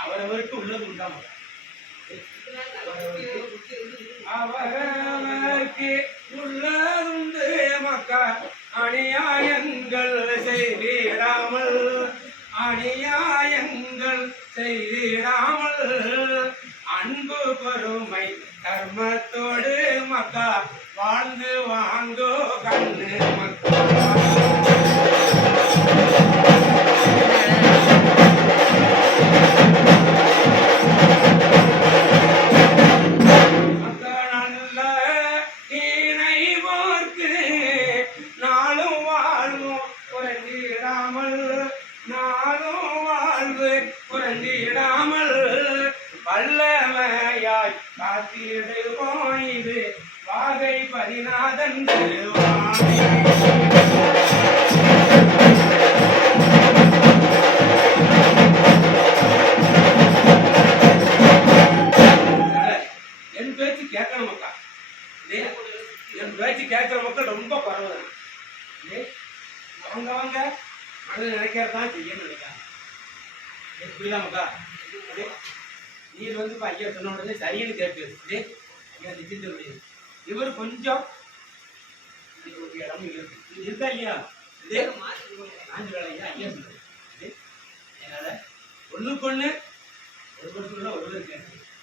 அவரவருக்கு உள்ளது உண்டாம அவரவர்க்கு உள்ளதுண்டு மக்கா அநியாயங்கள் செய்திடாமல் அநியாயங்கள் செய்தி கர்மத்தோடு மக்கா வாழ்ந்து வாங்கோ கண்ணு மக்கா வாய் காத்திடுவோம் இது வாகை பதிநாதன் என் பேச்சு கேட்கற மக்கா என் பேச்சு கேட்கிற மக்கள் ரொம்ப பரவாயில்ல அவங்க அவங்க மனதில் நினைக்கிறதான் செய்யணும்னு நினைக்கிறாங்க இது புரியுதா மக்கா? நீர் வந்து இப்போ ஐயா சொன்ன உடனே சரின்னு கேட்டு இல்லையா? ஐயா நிச்சயத்தை முடியுது இவர் கொஞ்சம் ஒரு இடம் இருக்கு. இது இருக்கா இல்லையா? இது ஆஞ்சு ஐயா ஐயா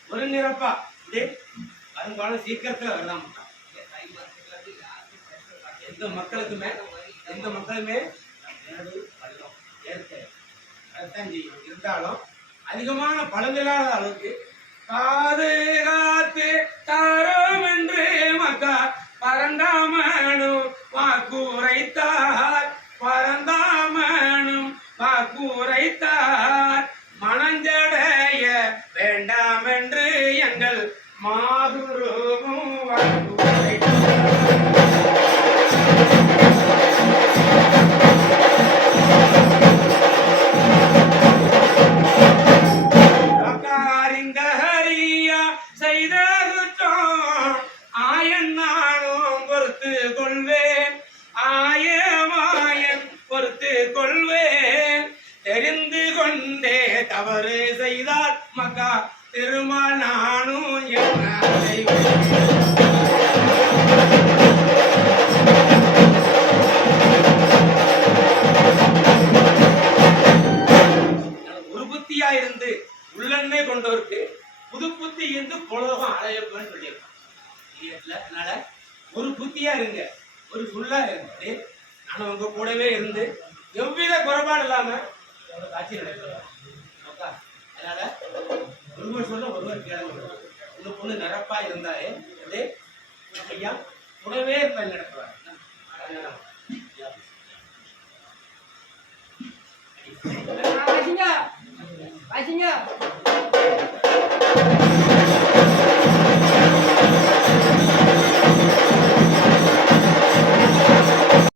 ஒரு நிரப்பா. இப்படி வருங்காலம் சீக்கிரத்துல வரலாம் எந்த மக்களுக்குமே எந்த மக்களுமே பள்ளம், இயற்கை. அதைத்தான் செய்யும் இருந்தாலும் அதிகமான பழமில்லாத அளவுக்கு காதே காத்து தரும் என்று மக்கா பரந்தாமனும் வாக்குரைத்தார். பரந்தாமனும் வாக்குரைத்தார். கொள்வேன். ஆயமாயம் பொறுத்து கொள்வேன் தெரிந்து கொண்டே தவறு செய்தால் மக்கா திருமால் நானும் என்ன இருந்து உள்ளன்மை கொண்டவருக்கு புது புத்தி இருந்து புலகம் அலையப்பன்னு சொல்லியிருக்கான். அதனால ஒரு புத்தியா இருங்க ஒரு ஃபுல்லா இருந்து நான் உங்க கூடவே இருந்து எவ்வித குறைபாடு இல்லாம ஒரு காட்சி நடக்கிறார் அதனால ஒருவர் சொல்ல ஒருவர் கேளுங்க. உங்க பொண்ணு நிரப்பா இருந்தாலே அதே ஐயா கூடவே இருப்பேன் நடத்துவார்? வாசிங்க. வாசிங்க.